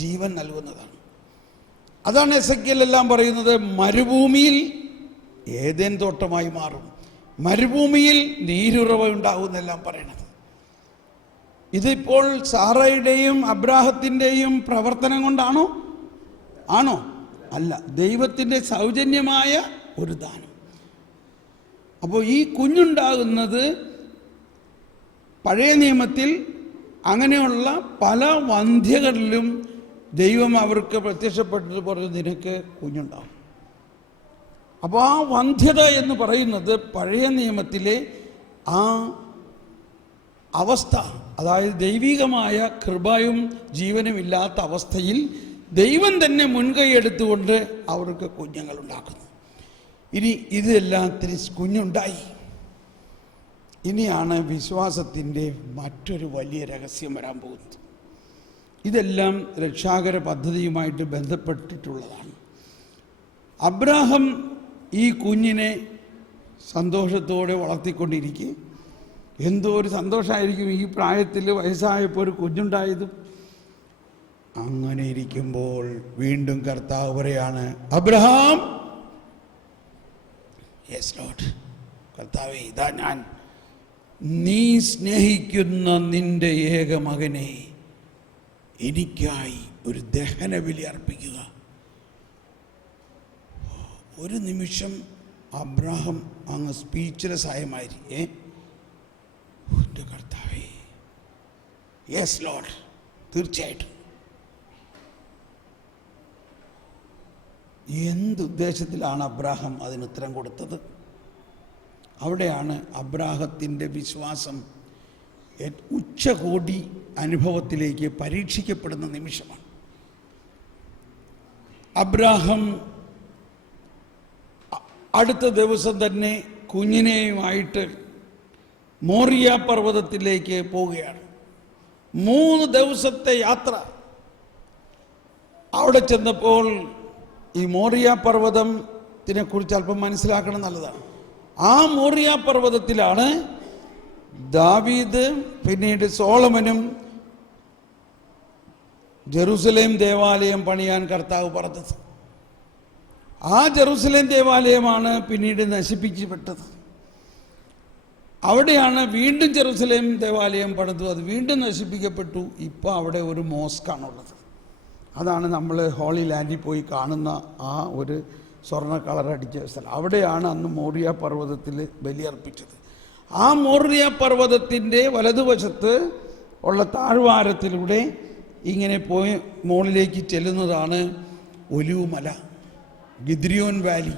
ജീവൻ നൽകുന്നതാണ്. അതാണ് എസെക്കിയേൽ എല്ലാം പറയുന്നത്. മരുഭൂമിയിൽ ഏദെൻ തോട്ടമായി മാറും, മരുഭൂമിയിൽ നീരുറവ ഉണ്ടാകുമെന്നെല്ലാം പറയണത്. ഇതിപ്പോൾ സാറയുടെയും അബ്രാഹത്തിൻ്റെയും പ്രവർത്തനം കൊണ്ടാണോ? ആണോ? അല്ല, ദൈവത്തിൻ്റെ സൗജന്യമായ ഒരു ദാനം. അപ്പോൾ ഈ കുഞ്ഞുണ്ടാകുന്നത് പഴയ നിയമത്തിൽ അങ്ങനെയുള്ള പല വന്ധ്യകളിലും ദൈവം അവർക്ക് പ്രത്യക്ഷപ്പെട്ടത് പറഞ്ഞു, നിനക്ക് കുഞ്ഞുണ്ടാവും. അപ്പോൾ ആ വന്ധ്യത എന്ന് പറയുന്നത് പഴയ നിയമത്തിലെ ആ അവസ്ഥ, അതായത് ദൈവികമായ കൃപയും ജീവനും ഇല്ലാത്ത അവസ്ഥയിൽ ദൈവം തന്നെ മുൻകൈ എടുത്തുകൊണ്ട് അവർക്ക് കുഞ്ഞുങ്ങൾ ഉണ്ടാക്കുന്നു. ഇനി ഇതെല്ലാത്തിനും കുഞ്ഞുണ്ടായി. ഇനിയാണ് വിശ്വാസത്തിൻ്റെ മറ്റൊരു വലിയ രഹസ്യം വരാൻ പോകുന്നത്. ഇതെല്ലാം രക്ഷാകര പദ്ധതിയുമായിട്ട് ബന്ധപ്പെട്ടിട്ടുള്ളതാണ്. അബ്രാഹാം ഈ കുഞ്ഞിനെ സന്തോഷത്തോടെ വളർത്തിക്കൊണ്ടിരിക്കെ എന്തോ ഒരു സന്തോഷമായിരിക്കും ഈ പ്രായത്തിൽ, വയസ്സായപ്പോൾ ഒരു കുഞ്ഞുണ്ടായതും. അങ്ങനെ ഇരിക്കുമ്പോൾ വീണ്ടും കർത്താവ് പറയാണ്, അബ്രഹാം, യെസ് ലോർഡ്, കർത്താവേ, ഇതാ ഞാൻ, നീ സ്നേഹിക്കുന്ന നിന്റെ ഏക മകനെ എനിക്കായി ഒരു ദഹനബലി അർപ്പിക്കുക. ഒരു നിമിഷം അബ്രഹാം അങ്ങ് സ്പീച്ച്ലെസ് ആയ മാതിരി. എൻ്റെ കർത്താവേ, യെസ് ലോർഡ്, തീർച്ചയായിട്ടും. എന്തുദ്ദേശത്തിലാണ് അബ്രാഹാം അതിന് ഉത്തരം കൊടുത്തത്? അവിടെയാണ് അബ്രാഹത്തിൻ്റെ വിശ്വാസം ഉച്ചകോടി അനുഭവത്തിലേക്ക് പരീക്ഷിക്കപ്പെടുന്ന നിമിഷമാണ്. അബ്രാഹാം അടുത്ത ദിവസം തന്നെ കുഞ്ഞിനെയുമായിട്ട് മോറിയ പർവ്വതത്തിലേക്ക് പോവുകയാണ്. 3 ദിവസത്തെ യാത്ര. അവിടെ ചെന്നപ്പോൾ ഈ മോറിയ പർവ്വതത്തിനെ കുറിച്ച് അല്പം മനസ്സിലാക്കണം നല്ലതാണ്. ആ മോറിയ പർവ്വതത്തിലാണ് ദാവീദ് പിന്നീട് സോളമനും ജെറുസലേം ദേവാലയം പണിയാൻ കർത്താവ് പറഞ്ഞത്. ആ ജെറുസലേം ദേവാലയമാണ് പിന്നീട് നശിപ്പിക്കപ്പെട്ടത്. അവിടെയാണ് വീണ്ടും ജെറുസലേം ദേവാലയം പണിതു, അത് വീണ്ടും നശിപ്പിക്കപ്പെട്ടു. ഇപ്പോൾ അവിടെ ഒരു മോസ്കാണുള്ളത്. അതാണ് നമ്മൾ ഹോളി ലാൻഡിൽ പോയി കാണുന്ന ആ ഒരു സ്വർണ്ണ കളറടിച്ച സ്ഥലം. അവിടെയാണ് അന്ന് മോറിയ പർവ്വതത്തിൽ ബലിയർപ്പിച്ചത്. ആ മോറിയ പർവ്വതത്തിൻ്റെ വലതുവശത്ത് ഉള്ള താഴ്വാരത്തിലൂടെ ഇങ്ങനെ പോയി മുകളിലേക്ക് ചെല്ലുന്നതാണ് ഒലിവുമല, ഗിദ്രിയോൻ വാലി.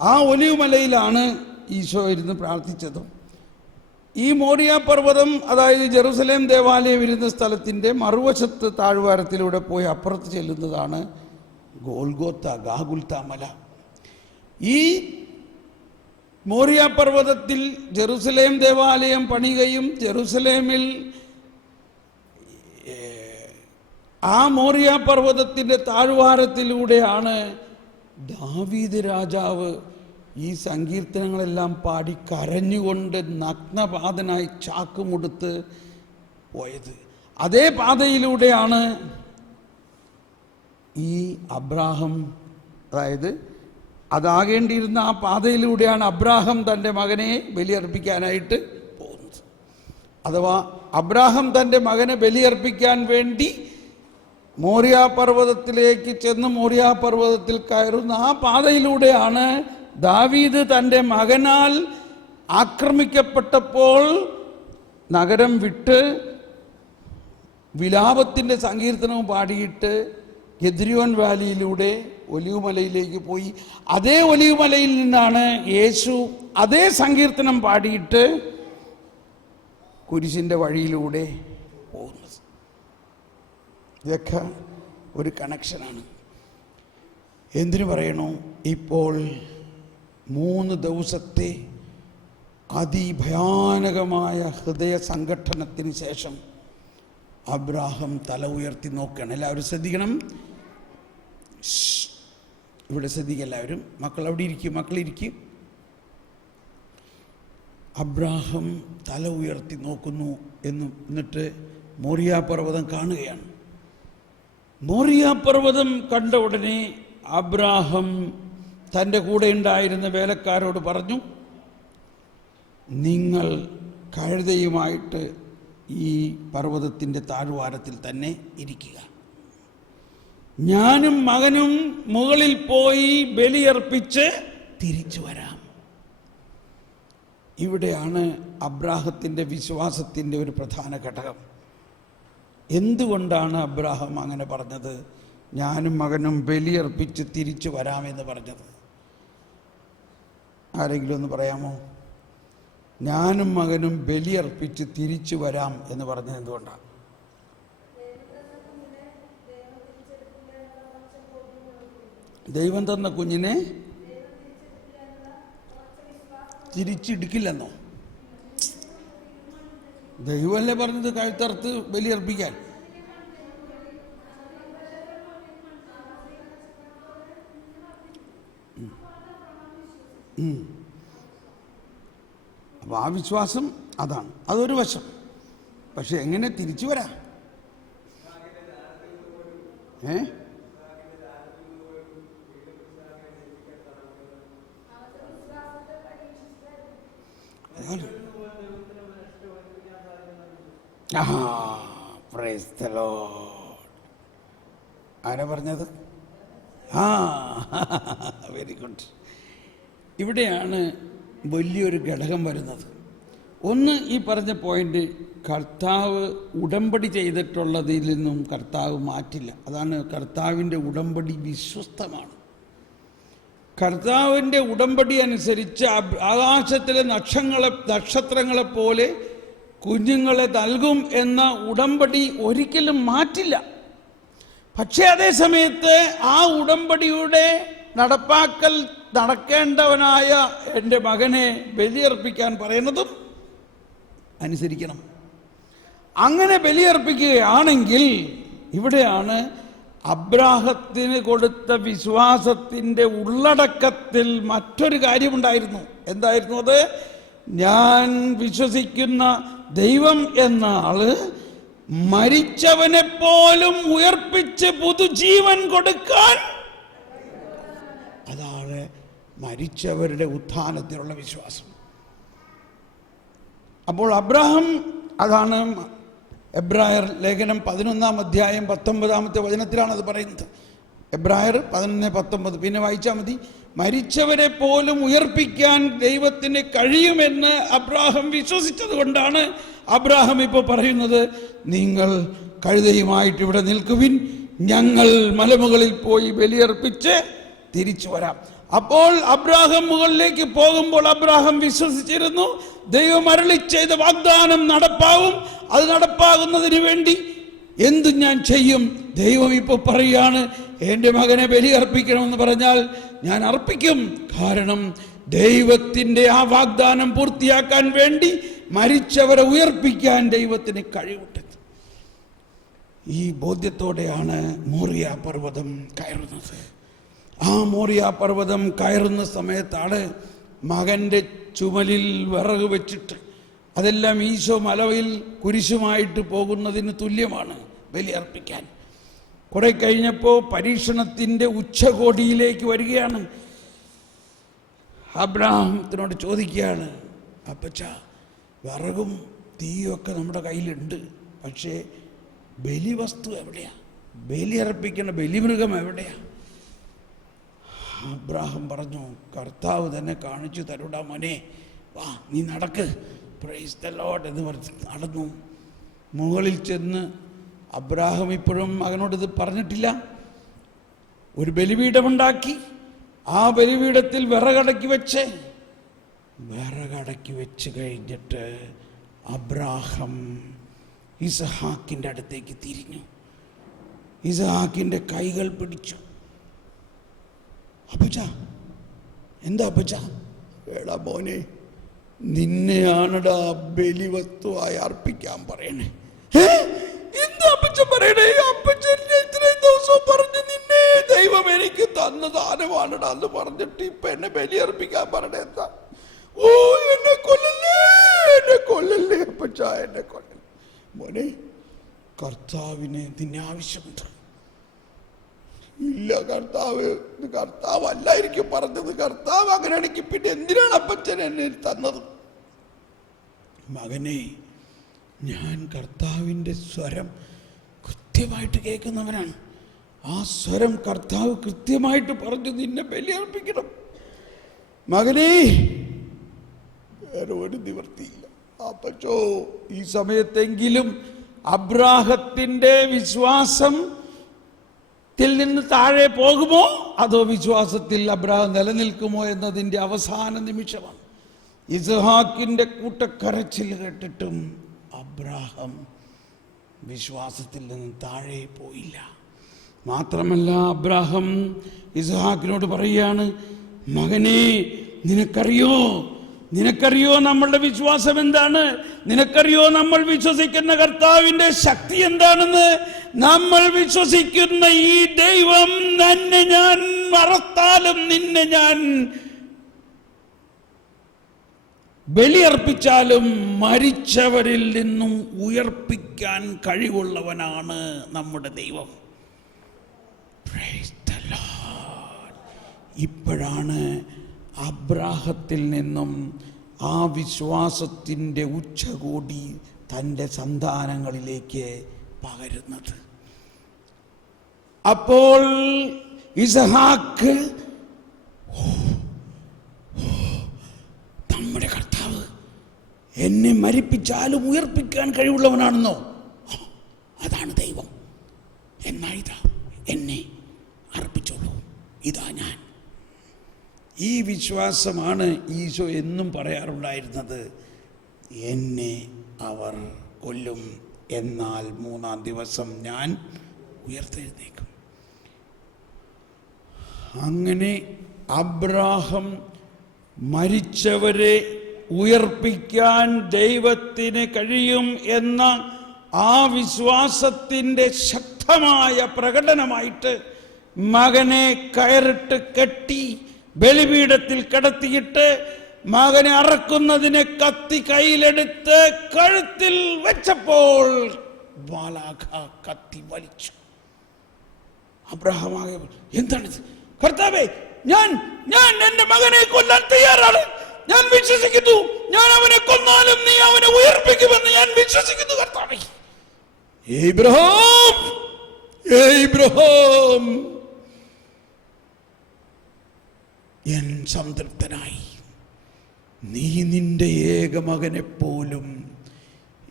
ആ ഒലിവുമലയിലാണ് ഈശോ ഇരുന്ന് പ്രാർത്ഥിച്ചതും. ഈ മോറിയ പർവ്വതം, അതായത് ജെറുസലേം ദേവാലയം ഇരുന്ന സ്ഥലത്തിൻ്റെ മറുവശത്ത് താഴ്വാരത്തിലൂടെ പോയി അപ്പുറത്ത് ചെല്ലുന്നതാണ് ഗോൽഗോത്ത, ഗാഗുൽത്ത മല. ഈ മോറിയ പർവ്വതത്തിൽ ജെറുസലേം ദേവാലയം പണിയുകയും ജെറുസലേമിൽ ആ മോറിയ പർവ്വതത്തിൻ്റെ താഴ്വാരത്തിലൂടെയാണ് ദാവീദ് രാജാവ് ഈ സങ്കീർത്തനങ്ങളെല്ലാം പാടി കരഞ്ഞുകൊണ്ട് നഗ്നപാതനായി ചാക്കുമുടുത്ത് പോയത്. അതേ പാതയിലൂടെയാണ് ഈ അബ്രാഹാം, അതായത് അതാകേണ്ടിയിരുന്ന ആ പാതയിലൂടെയാണ് അബ്രാഹാം തൻ്റെ മകനെ ബലിയർപ്പിക്കാനായിട്ട് പോകുന്നത്. അഥവാ അബ്രാഹാം തൻ്റെ മകനെ ബലിയർപ്പിക്കാൻ വേണ്ടി മോറിയ പർവ്വതത്തിലേക്ക് ചെന്ന് മോറിയ പർവ്വതത്തിൽ കയറുന്ന ആ പാതയിലൂടെയാണ് ദാവീദ് തൻ്റെ മകനാൽ ആക്രമിക്കപ്പെട്ടപ്പോൾ നഗരം വിട്ട് വിലാപത്തിൻ്റെ സങ്കീർത്തനവും പാടിയിട്ട് ഗിദ്രിയോൻ വാലിയിലൂടെ ഒലിവുമലയിലേക്ക് പോയി. അതേ ഒലിവുമലയിൽ നിന്നാണ് യേശു അതേ സങ്കീർത്തനം പാടിയിട്ട് കുരിശിൻ്റെ വഴിയിലൂടെ പോകുന്നത്. ഇതൊക്കെ ഒരു കണക്ഷനാണ്. എന്തിനു പറയണു? ഇപ്പോൾ 3 ദിവസത്തെ അതിഭയാനകമായ ഹൃദയ സംഘട്ടനത്തിന് ശേഷം അബ്രാഹാം തല ഉയർത്തി നോക്കുകയാണ്. എല്ലാവരും ശ്രദ്ധിക്കണം, ഇവിടെ ശ്രദ്ധിക്കുക എല്ലാവരും. മക്കൾ അവിടെ ഇരിക്കും, മക്കളിരിക്കും. അബ്രാഹാം തല ഉയർത്തി നോക്കുന്നു എന്നിട്ട് മോറിയ പർവ്വതം കാണുകയാണ്. മോറിയ പർവ്വതം കണ്ട ഉടനെ അബ്രാഹം തൻ്റെ കൂടെ ഉണ്ടായിരുന്ന വേലക്കാരോട് പറഞ്ഞു, നിങ്ങൾ കഴുതയുമായിട്ട് ഈ പർവ്വതത്തിൻ്റെ താഴ്വാരത്തിൽ തന്നെ ഇരിക്കുക, ഞാനും മകനും മുകളിൽ പോയി ബലിയർപ്പിച്ച് തിരിച്ചു വരാം. ഇവിടെയാണ് അബ്രാഹത്തിൻ്റെ വിശ്വാസത്തിൻ്റെ ഒരു പ്രധാന ഘടകം. എന്തുകൊണ്ടാണ് അബ്രാഹം അങ്ങനെ പറഞ്ഞത്? ഞാനും മകനും ബലിയർപ്പിച്ച് തിരിച്ചു വരാമെന്ന് പറഞ്ഞത് ആരെങ്കിലും ഒന്ന് പറയാമോ? ഞാനും മകനും ബലിയർപ്പിച്ച് തിരിച്ചു വരാം എന്ന് പറഞ്ഞത് എന്തുകൊണ്ടാണ്? ദൈവം തന്ന കുഞ്ഞിനെ തിരിച്ചെടുക്കില്ലെന്നോ? ദൈവമല്ലേ പറഞ്ഞത് കഴുത്തറുത്ത് ബലിയർപ്പിക്കാൻ? അപ്പോൾ ആ വിശ്വാസം അതാണ്, അതൊരു വശം. പക്ഷെ എങ്ങനെ തിരിച്ചു വരാം? Praise the Lord. ആരാ പറഞ്ഞത്? Very good. ഇവിടെയാണ് വലിയൊരു ഘടകം വരുന്നത്. ഒന്ന്, ഈ പറഞ്ഞ പോയിന്റ്, കർത്താവ് ഉടമ്പടി ചെയ്തിട്ടുള്ളതിൽ നിന്നും കർത്താവ് മാറ്റില്ല. അതാണ് കർത്താവിൻ്റെ ഉടമ്പടി വിശ്വസ്തമാണ്. കർത്താവിൻ്റെ ഉടമ്പടി അനുസരിച്ച് ആകാശത്തിലെ നക്ഷത്രങ്ങളെപ്പോലെ കുഞ്ഞുങ്ങളെ നൽകും എന്ന ഉടമ്പടി ഒരിക്കലും മാറ്റില്ല. പക്ഷേ അതേ സമയത്ത് ആ ഉടമ്പടിയുടെ നടപ്പാക്കൽ നടക്കേണ്ടവനായ എൻ്റെ മകനെ ബലിയർപ്പിക്കാൻ പറയുന്നതും അനുസരിക്കണം. അങ്ങനെ ബലിയർപ്പിക്കുകയാണെങ്കിൽ ഇവിടെയാണ് അബ്രാഹത്തിന് കൊടുത്ത വിശ്വാസത്തിൻ്റെ ഉള്ളടക്കത്തിൽ മറ്റൊരു കാര്യമുണ്ടായിരുന്നു. എന്തായിരുന്നു അത്? ഞാൻ വിശ്വസിക്കുന്ന ദൈവം എന്ന ആള് മരിച്ചവനെ പോലും ഉയർപ്പിച്ച് പുതുജീവൻ കൊടുക്കാൻ, അതാണ് മരിച്ചവരുടെ ഉത്ഥാനത്തിലുള്ള വിശ്വാസം. അപ്പോൾ അബ്രാഹാം, അതാണ് എബ്രായർ ലേഖനം 11-ാം അധ്യായം 19-ാമത്തെ വചനത്തിലാണ് അത് പറയുന്നത്. എബ്രായർ 11:19 പിന്നെ വായിച്ചാൽ മതി. മരിച്ചവരെ പോലും ഉയർപ്പിക്കാൻ ദൈവത്തിന് കഴിയുമെന്ന് അബ്രാഹാം വിശ്വസിച്ചത് കൊണ്ടാണ് അബ്രാഹാം ഇപ്പോൾ പറയുന്നത്, നിങ്ങൾ കഴുതയുമായിട്ട് ഇവിടെ നിൽക്കുവിൻ, ഞങ്ങൾ മലമുകളിൽ പോയി ബലിയർപ്പിച്ച് തിരിച്ചു വരാം. അപ്പോൾ അബ്രാഹാം മുകളിലേക്ക് പോകുമ്പോൾ അബ്രാഹാം വിശ്വസിച്ചിരുന്നു, ദൈവം അരുളി ചെയ്ത വാഗ്ദാനം നടപ്പാവും. അത് നടപ്പാകുന്നതിന് വേണ്ടി എന്തും ഞാൻ ചെയ്യും. ദൈവം ഇപ്പോൾ പറയുകയാണ്, എൻ്റെ മകനെ ബലി അർപ്പിക്കണമെന്ന് പറഞ്ഞാൽ ഞാൻ അർപ്പിക്കും. കാരണം ദൈവത്തിൻ്റെ ആ വാഗ്ദാനം പൂർത്തിയാക്കാൻ വേണ്ടി മരിച്ചവരെ ഉയർപ്പിക്കാൻ ദൈവത്തിന് കഴിവുണ്ട്. ഈ ബോധ്യത്തോടെയാണ് മോറിയ പർവ്വതം കയറുന്നത്. ആ മോറിയ പർവ്വതം കയറുന്ന സമയത്താണ് മകൻ്റെ ചുമലിൽ വിറക് വെച്ചിട്ട്, അതെല്ലാം ഈശോ മലയിൽ കുരിശുമായിട്ട് പോകുന്നതിന് തുല്യമാണ് ബലി അർപ്പിക്കാൻ. കുറെ കഴിഞ്ഞപ്പോൾ പരീക്ഷണത്തിൻ്റെ ഉച്ചകോടിയിലേക്ക് വരികയാണ്. അബ്രാഹത്തിനോട് ചോദിക്കുകയാണ്, അപ്പച്ച, വിറകും തീയൊക്കെ നമ്മുടെ കയ്യിലുണ്ട്, പക്ഷേ ബലിവസ്തു എവിടെയാ? ബലി അർപ്പിക്കുന്ന ബലിമൃഗം എവിടെയാ? അബ്രാഹം പറഞ്ഞു, കർത്താവ് തന്നെ കാണിച്ചു തരൂടാ മോനെ, വാ നീ നടക്ക്, പ്രൈസ് ദി ലോർഡ് എന്ന് പറഞ്ഞ് നടന്നു. മുകളിൽ ചെന്ന് അബ്രാഹം ഇപ്പോഴും മകനോട് ഇത് പറഞ്ഞിട്ടില്ല. ഒരു ബലിപീഠമുണ്ടാക്കി, ആ ബലിപീഠത്തിൽ വിറകടക്കി വെച്ച് കഴിഞ്ഞിട്ട് അബ്രാഹം ഇസഹാക്കിൻ്റെ അടുത്തേക്ക് തിരിഞ്ഞു. ഇസഹാക്കിൻ്റെ കൈകൾ പിടിച്ചു. അപ്പച്ച, എന്താ അപ്പച്ച? എടാ മോനെ, നിന്നെയാണടാ ബലിവസ്തുവായി അർപ്പിക്കാൻ പറയണേ. എന്താ അപ്പച്ച പറയണേ? അപ്പച്ചൻ ഇത്രയും ദിവസം പറഞ്ഞു നിന്നെ ദൈവം എനിക്ക് തന്ന ദാനമാണടാ എന്ന് പറഞ്ഞിട്ട് ഇപ്പൊ എന്നെ ബലി അർപ്പിക്കാൻ പറയണേ എന്താ? ഓ, എന്നെ കൊല്ലല്ലേ അപ്പച്ച, എന്നെ കൊല്ലല്ലേ. മോനെ, കർത്താവിന് നിന്നെ ആവശ്യമുണ്ട്. ഇല്ല കർത്താവ്, ഇത് കർത്താവ് അല്ലായിരിക്കും പറഞ്ഞത്. കർത്താവ് അങ്ങനെയാണെങ്കിൽ പിന്നെ എന്തിനാണ് അപ്പച്ചൻ എന്നെ തന്നത്? മകനെ, ഞാൻ കർത്താവിൻ്റെ സ്വരം കൃത്യമായിട്ട് കേൾക്കുന്നവനാണ്. ആ സ്വരം കർത്താവ് കൃത്യമായിട്ട് പറഞ്ഞു, നിന്നെ ബലിയർപ്പിക്കണം. മകനേ, വേറെ ഒരു നിവൃത്തിയില്ല. അപ്പച്ചോ, ഈ സമയത്തെങ്കിലും അബ്രാഹത്തിൻ്റെ വിശ്വാസത്തിൽ നിന്ന് താഴെ പോകുമോ അതോ വിശ്വാസത്തിൽ അബ്രാഹം നിലനിൽക്കുമോ എന്നതിൻ്റെ അവസാന നിമിഷമാണ്. ഇസ്ഹാക്കിൻ്റെ കൂട്ടക്കരച്ചിൽ കേട്ടിട്ടും അബ്രാഹം വിശ്വാസത്തിൽ നിന്ന് താഴെ പോയില്ല. മാത്രമല്ല, അബ്രാഹം ഇസ്ഹാക്കിനോട് പറയുകയാണ്, മകനെ, നിനക്കറിയോ നമ്മളുടെ വിശ്വാസം എന്താണ്? നിനക്കറിയോ നമ്മൾ വിശ്വസിക്കുന്ന കർത്താവിൻ്റെ ശക്തി എന്താണെന്ന്? നമ്മൾ വിശ്വസിക്കുന്ന ഈ ദൈവം തന്നെ ഞാൻ മറത്താലും നിന്നെ ഞാൻ ബലിയർപ്പിച്ചാലും മരിച്ചവരിൽ നിന്നും ഉയർപ്പിക്കാൻ കഴിവുള്ളവനാണ് നമ്മുടെ ദൈവം. ഇപ്പോഴാണ് അബ്രാഹത്തിൽ നിന്നും ആ വിശ്വാസത്തിൻ്റെ ഉച്ചകോടി തൻ്റെ സന്താനങ്ങളിലേക്ക് പകരുന്നത്. അപ്പോൾ ഇസ്ഹാക്ക്, നമ്മുടെ കർത്താവ് എന്നെ മരിപ്പിച്ചാലും ഉയർപ്പിക്കാൻ കഴിവുള്ളവനാണെന്നോ? അതാണ് ദൈവം. എന്നാ ഇതാ എന്നെ അർപ്പിച്ചോളൂ, ഇതാ ഞാൻ. ഈ വിശ്വാസമാണ് ഈശോ എന്നും പറയാറുണ്ടായിരുന്നത്. എന്നെ അവർ കൊല്ലും, എന്നാൽ 3-ാം ദിവസം ഞാൻ ഉയർത്തെഴുന്നേക്കും. അങ്ങനെ അബ്രാഹം മരിച്ചവരെ ഉയർപ്പിക്കാൻ ദൈവത്തിന് കഴിയും എന്ന ആ വിശ്വാസത്തിൻ്റെ ശക്തമായ പ്രകടനമായിട്ട് മകനെ കയറിട്ട് കെട്ടി ബലിപീഠത്തിൽ കിടത്തിയിട്ട് മകനെ അറക്കുന്നതിനെ കത്തി കയ്യിലെടുത്ത് കഴുത്തിൽ വെച്ചപ്പോൾ മാലാഖ കത്തി വലിച്ചു. അബ്രഹാമാകെ, എന്താണിത്? കർത്താവേ, ഞാൻ എന്റെ മകനെ കൊല്ലാൻ തയ്യാറാണ്. ഞാൻ വിശ്വസിക്കുന്നു, ഞാൻ അവനെ കൊന്നാലും നീ അവനെ ഉയർപ്പിക്കുമെന്ന് ഞാൻ വിശ്വസിക്കുന്നു കർത്താവേ. ഏബ്രഹാം ഞാൻ സംതൃപ്തനായി. നീ നിന്റെ ഏകമകനെപ്പോലും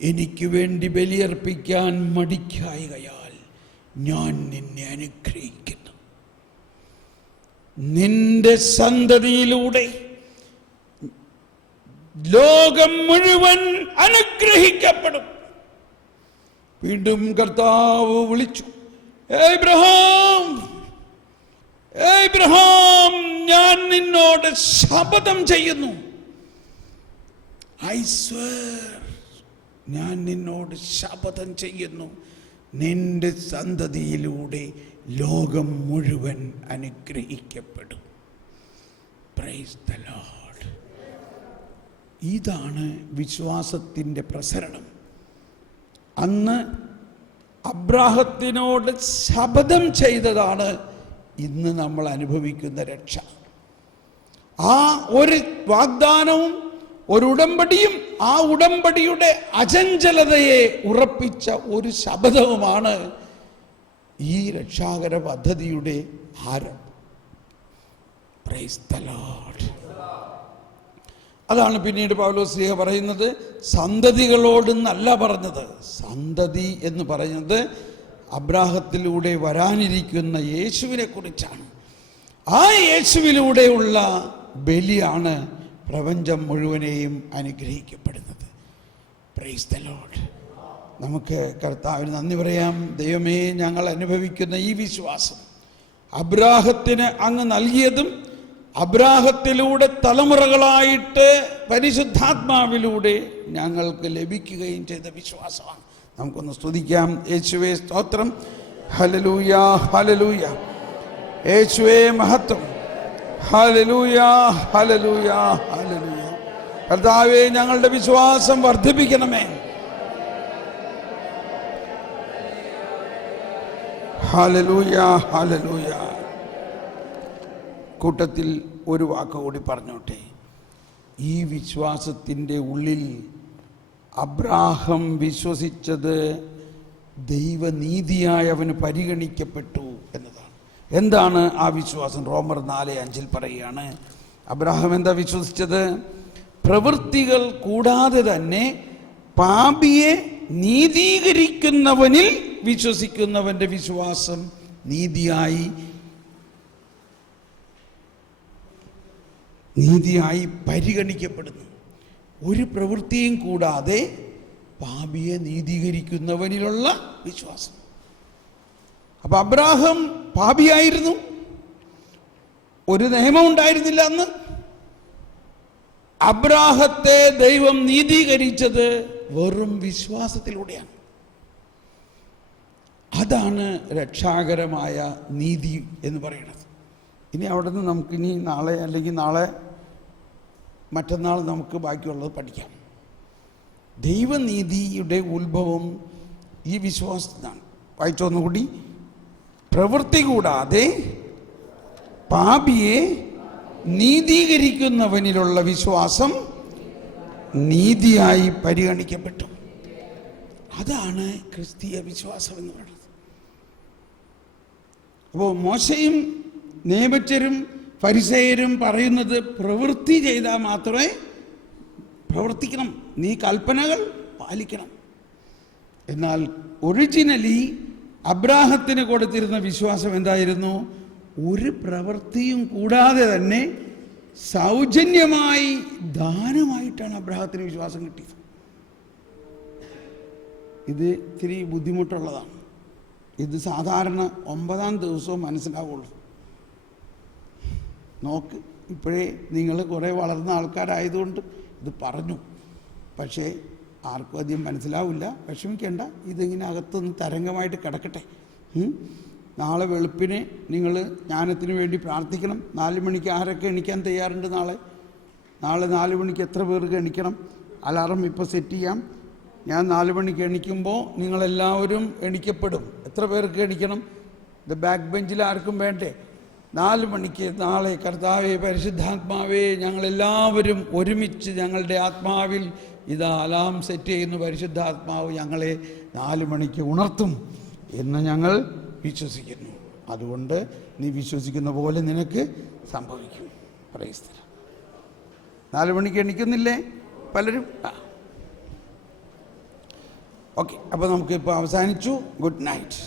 എനിക്ക് വേണ്ടി ബലിയർപ്പിക്കാൻ മടിക്കായകയാൽ ഞാൻ നിന്നെ അനുഗ്രഹിക്കുന്നു. നിന്റെ സന്തതിയിലൂടെ ലോകം മുഴുവൻ അനുഗ്രഹിക്കപ്പെടും. വീണ്ടും കർത്താവ് വിളിച്ചു, ഏബ്രഹാം, ഞാൻ നിന്നോട് ശപഥം ചെയ്യുന്നു. ഐ സ്വർ, ഞാൻ നിന്നോട് ശപഥം ചെയ്യുന്നു, നിന്റെ സന്തതിയിലൂടെ ലോകം മുഴുവൻ അനുഗ്രഹിക്കപ്പെടും. Praise the Lord. ഇതാണ് വിശ്വാസത്തിൻ്റെ പ്രസരണം. അന്ന് അബ്രാഹത്തിനോട് ശപഥം ചെയ്തതാണ് ഇന്ന് നമ്മൾ അനുഭവിക്കുന്ന രക്ഷ. ആ ഒരു വാഗ്ദാനവും ഒരു ഉടമ്പടിയും ആ ഉടമ്പടിയുടെ അചഞ്ചലതയെ ഉറപ്പിച്ച ഒരു ശപഥവുമാണ് ഈ രക്ഷാകര പദ്ധതിയുടെ ആരംഭം. Price the Lord. അതാണ് പിന്നീട് പൗലോസ് പറയുന്നത്, സന്തതികളോടെന്നല്ല പറഞ്ഞത്. സന്തതി എന്ന് പറയുന്നത് അബ്രാഹത്തിലൂടെ വരാനിരിക്കുന്ന യേശുവിനെ കുറിച്ചാണ്. ആ യേശുവിലൂടെയുള്ള ബലിയാണ് പ്രപഞ്ചം മുഴുവനെയും അനുഗ്രഹിക്കപ്പെടുന്നത്. Praise the Lord. നമുക്ക് കർത്താവിന് നന്ദി പറയാം. ദൈവമേ, ഞങ്ങൾ അനുഭവിക്കുന്ന ഈ വിശ്വാസം അബ്രാഹത്തിന് അങ്ങ് നൽകിയതും അബ്രാഹത്തിലൂടെ തലമുറകളായിട്ട് പരിശുദ്ധാത്മാവിലൂടെ ഞങ്ങൾക്ക് ലഭിക്കുകയും ചെയ്ത വിശ്വാസമാണ്. നമുക്കൊന്ന് സ്തുതിക്കാം. യേശുവേ സ്തോത്രം. Hallelujah, hallelujah. യേശുവേ മഹത്വം. Hallelujah, hallelujah, hallelujah. കർത്താവേ, ഞങ്ങളുടെ വിശ്വാസം വർദ്ധിപ്പിക്കണമേ. Hallelujah, hallelujah. കൂട്ടത്തിൽ ഒരു വാക്ക് കൂടി പറഞ്ഞോട്ടെ. ഈ വിശ്വാസത്തിൻ്റെ ഉള്ളിൽ അബ്രാഹം വിശ്വസിച്ചത് ദൈവനീതിയായി അവന് പരിഗണിക്കപ്പെട്ടു എന്നതാണ്. എന്താണ് ആ വിശ്വാസം? റോമർ 4:5 പറയുകയാണ്, അബ്രാഹാം എന്താ വിശ്വസിച്ചത്? പ്രവൃത്തികൾ കൂടാതെ തന്നെ പാപിയെ നീതീകരിക്കുന്നവനിൽ വിശ്വസിക്കുന്നവന്റെ വിശ്വാസം നീതിയായി പരിഗണിക്കപ്പെടുന്നു. ഒരു പ്രവൃത്തിയും കൂടാതെ പാപിയെ നീതീകരിക്കുന്നവനിലുള്ള വിശ്വാസം. അപ്പൊ അബ്രാഹാം പാപിയായിരുന്നു, ഒരു നിയമം ഉണ്ടായിരുന്നില്ല അന്ന്. അബ്രാഹത്തെ ദൈവം നീതീകരിച്ചത് വെറും വിശ്വാസത്തിലൂടെയാണ്. അതാണ് രക്ഷാകരമായ നീതി എന്ന് പറയുന്നത്. ഇനി അവിടെ നിന്ന് നമുക്കിനി നാളെ അല്ലെങ്കിൽ നാളെ മറ്റന്നാൾ നമുക്ക് ബാക്കിയുള്ളത് പഠിക്കാം. ദൈവനീതിയുടെ ഉത്ഭവം ഈ വിശ്വാസത്തിനാണ്. വായിച്ചൊന്നുകൂടി. പ്രവൃത്തി കൂടാതെ പാപിയെ നീതീകരിക്കുന്നവനിലുള്ള വിശ്വാസം നീതിയായി പരിഗണിക്കപ്പെട്ടു. അതാണ് ക്രിസ്തീയ വിശ്വാസം എന്ന് പറയുന്നത്. അപ്പോൾ മോശയും നിയമജ്ഞരും ഫരിസേയരും പറയുന്നത് പ്രവൃത്തി ചെയ്താൽ മാത്രമേ, പ്രവർത്തിക്കണം, നീ കൽപ്പനകൾ പാലിക്കണം. എന്നാൽ ഒറിജിനലി അബ്രാഹത്തിന് കൊടുത്തിരുന്ന വിശ്വാസം എന്തായിരുന്നു? ഒരു പ്രവൃത്തിയും കൂടാതെ തന്നെ സൗജന്യമായി ദാനമായിട്ടാണ് അബ്രാഹത്തിന് വിശ്വാസം കിട്ടിയത്. ഇത് ഇത്തിരി ബുദ്ധിമുട്ടുള്ളതാണ്. ഇത് സാധാരണ 9-ാം ദിവസവും മനസ്സിലാവുള്ളൂ. നോക്ക്, ഇപ്പോഴേ നിങ്ങൾ കുറേ വളർന്ന ആൾക്കാരായതുകൊണ്ട് ഇത് പറഞ്ഞു, പക്ഷേ ആർക്കും അധികം മനസ്സിലാവില്ല. വിഷമിക്കേണ്ട, ഇതിങ്ങനെ അകത്തുനിന്ന് തരംഗമായിട്ട് കിടക്കട്ടെ. നാളെ വെളുപ്പിന് നിങ്ങൾ ജ്ഞാനത്തിന് വേണ്ടി പ്രാർത്ഥിക്കണം. 4 മണിക്ക് ആരൊക്കെ എണിക്കാൻ തയ്യാറുണ്ട്? നാളെ 4 മണിക്ക് എത്ര പേർക്ക് എണിക്കണം? അലാറം ഇപ്പോൾ സെറ്റ് ചെയ്യാം. ഞാൻ 4 മണിക്ക് എണിക്കുമ്പോൾ നിങ്ങളെല്ലാവരും എണിക്കപ്പെടും. എത്ര പേർക്ക് എണിക്കണം? ഇത് ബാക്ക് ബെഞ്ചിൽ ആർക്കും വേണ്ടേ? 4 മണിക്ക് നാളെ കർത്താവേ, പരിശുദ്ധാത്മാവേ, ഞങ്ങളെല്ലാവരും ഒരുമിച്ച് ഞങ്ങളുടെ ആത്മാവിൽ ഇതാ അലാം സെറ്റ് ചെയ്യുന്നു. പരിശുദ്ധാത്മാവ് ഞങ്ങളെ 4 മണിക്ക് ഉണർത്തും എന്ന് ഞങ്ങൾ വിശ്വസിക്കുന്നു. അതുകൊണ്ട് നീ വിശ്വസിക്കുന്ന പോലെ നിനക്ക് സംഭവിക്കും. Praise the Lord. 4 മണിക്ക് എണിക്കുന്നില്ലേ പലരും? ഓക്കെ, അപ്പോൾ നമുക്കിപ്പോൾ അവസാനിച്ചു. Good night.